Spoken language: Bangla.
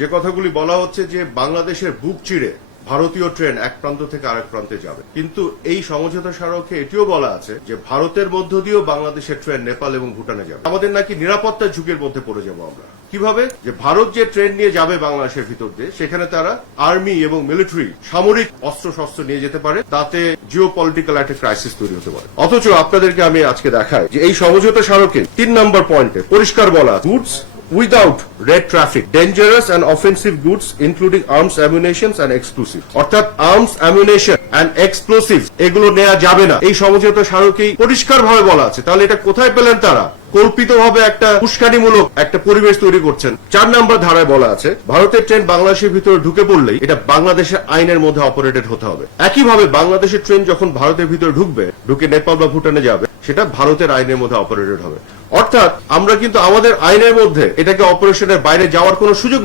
যে কথাগুলি বলা হচ্ছে যে বাংলাদেশের বুক চিরে ভারতীয় ট্রেন এক প্রান্ত থেকে আরেক প্রান্তে যাবে, কিন্তু এই সমঝোতা স্মারকে এটিও বলা আছে যে ভারতের মধ্য দিয়েও বাংলাদেশের ট্রেন নেপাল এবং ভুটানে যাবে। আমাদের নাকি নিরাপত্তার ঝুঁকির মধ্যে পড়ে যাব আমরা। কিভাবে? যে ভারত যে ট্রেন নিয়ে যাবে বাংলাদেশের ভিতর দিয়ে, সেখানে তারা আর্মি এবং মিলিটারি সামরিক অস্ত্র শস্ত্র নিয়ে যেতে পারে, তাতে জিও পলিটিক্যাল একটা ক্রাইসিস তৈরি হতে পারে। অথচ আপনাদেরকে আমি আজকে দেখাই যে এই সমঝোতা স্মারকে 3 নম্বর পয়েন্টে পরিষ্কার বলা, goods without red traffic, dangerous and offensive goods including arms, ammunition and explosives, অর্থাৎ আর্মস, অ্যামিউনিশন এন্ড এক্সপ্লোসিভস এগুলো নেওয়া যাবে না, এই সমঝোতা স্মারকেই পরিষ্কার ভাবে বলা আছে। তাহলে এটা কোথায় পেলেন তারা? কল্পিতভাবে একটা উস্কানিমূলক একটা পরিবেশ তৈরি করছেন। 4 নম্বর ধারায় বলা আছে ভারতের ট্রেন বাংলাদেশের ভিতরে ঢুকে পড়লেই এটা বাংলাদেশের আইনের মধ্যে অপারেটেড হতে হবে। একইভাবে বাংলাদেশের ট্রেন যখন ভারতের ভিতরে ঢুকে নেপাল বা ভুটানে যাবে, সেটা ভারতের আইনের মধ্যে অপারেটেড হবে। অর্থাৎ আমরা কিন্তু আমাদের আইনের মধ্যে এটাকে অপারেশনের বাইরে যাওয়ার কোনো সুযোগ নেই।